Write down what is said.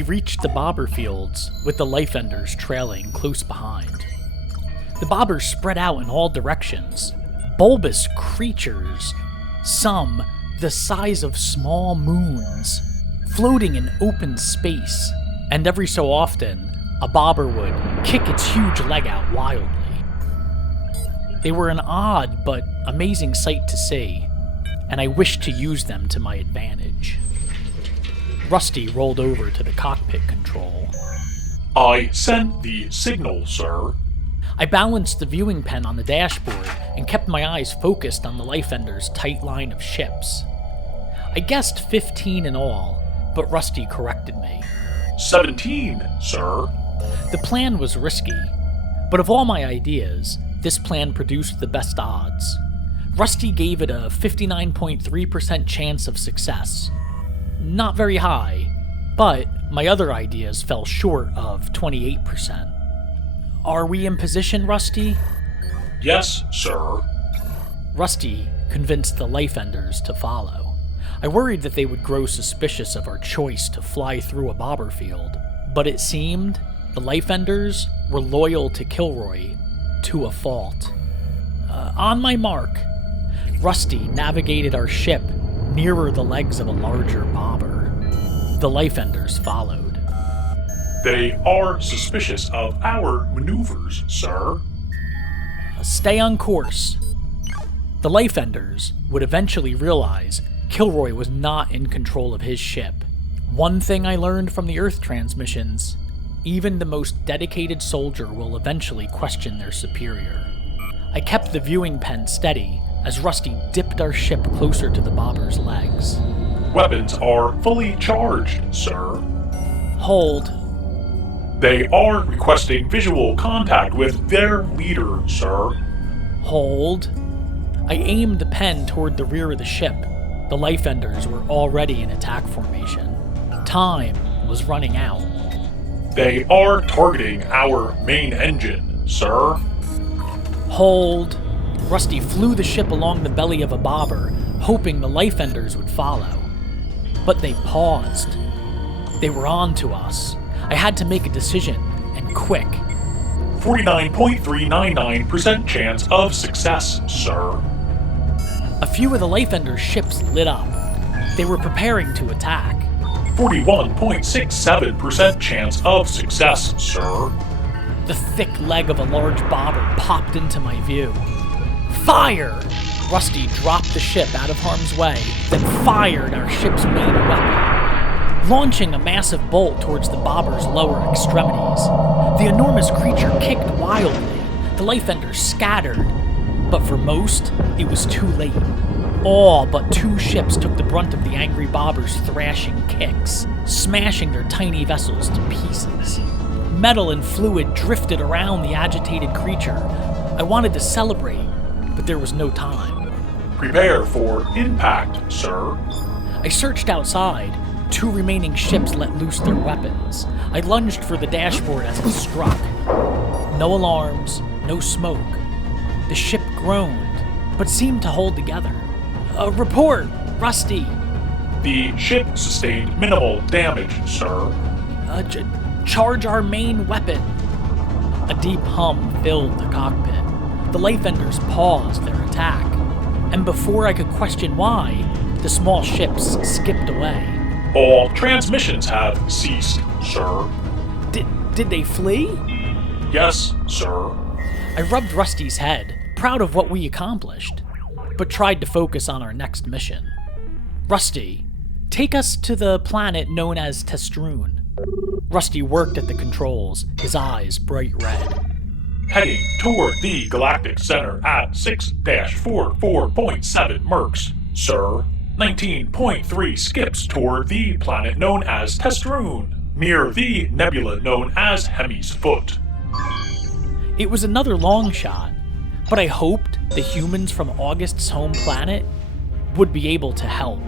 We reached the bobber fields, with the life enders trailing close behind. The bobbers spread out in all directions, bulbous creatures, some the size of small moons, floating in open space, and every so often, a bobber would kick its huge leg out wildly. They were an odd but amazing sight to see, and I wished to use them to my advantage. Rusty rolled over to the cockpit control. I sent the signal, sir. I balanced the viewing pen on the dashboard and kept my eyes focused on the Life Ender's tight line of ships. I guessed 15 in all, but Rusty corrected me. 17, sir. The plan was risky, but of all my ideas, this plan produced the best odds. Rusty gave it a 59.3% chance of success. Not very high, but my other ideas fell short of 28%. Are we in position, Rusty? Yes, sir. Rusty convinced the Life Enders to follow. I worried that they would grow suspicious of our choice to fly through a bobber field, but it seemed the Life Enders were loyal to Kilroy to a fault. On my mark, Rusty navigated our ship nearer the legs of a larger bobber. The Life Enders followed. They are suspicious of our maneuvers, sir. Stay on course. The Life Enders would eventually realize Kilroy was not in control of his ship. One thing I learned from the Earth transmissions, even the most dedicated soldier will eventually question their superior. I kept the viewing pen steady as Rusty dipped our ship closer to the bobber's legs. Weapons are fully charged, sir. Hold. They are requesting visual contact with their leader, sir. Hold. I aimed the pen toward the rear of the ship. The Life Enders were already in attack formation. Time was running out. They are targeting our main engine, sir. Hold. Rusty flew the ship along the belly of a bobber, hoping the Life Enders would follow. But they paused. They were on to us. I had to make a decision, and quick. 49.399% chance of success, sir. A few of the Life Enders' ships lit up. They were preparing to attack. 41.67% chance of success, sir. The thick leg of a large bobber popped into my view. Fire! Rusty dropped the ship out of harm's way, then fired our ship's main weapon, launching a massive bolt towards the bobber's lower extremities. The enormous creature kicked wildly. The Life Enders scattered, but for most, it was too late. All but 2 ships took the brunt of the angry bobber's thrashing kicks, smashing their tiny vessels to pieces. Metal and fluid drifted around the agitated creature. I wanted to celebrate, but there was no time. Prepare for impact, sir. I searched outside. 2 remaining ships let loose their weapons. I lunged for the dashboard as it struck. No alarms, no smoke. The ship groaned, but seemed to hold together. Report, Rusty. The ship sustained minimal damage, sir. Charge our main weapon. A deep hum filled the cockpit. The Life Enders paused their attack, and before I could question why, the small ships skipped away. All transmissions have ceased, sir. Did they flee? Yes, sir. I rubbed Rusty's head, proud of what we accomplished, but tried to focus on our next mission. Rusty, take us to the planet known as Testroon. Rusty worked at the controls, his eyes bright red. Heading toward the galactic center at 6-44.7 mercs, sir. 19.3 skips toward the planet known as Testroon, near the nebula known as Hemi's Foot. It was another long shot, but I hoped the humans from August's home planet would be able to help.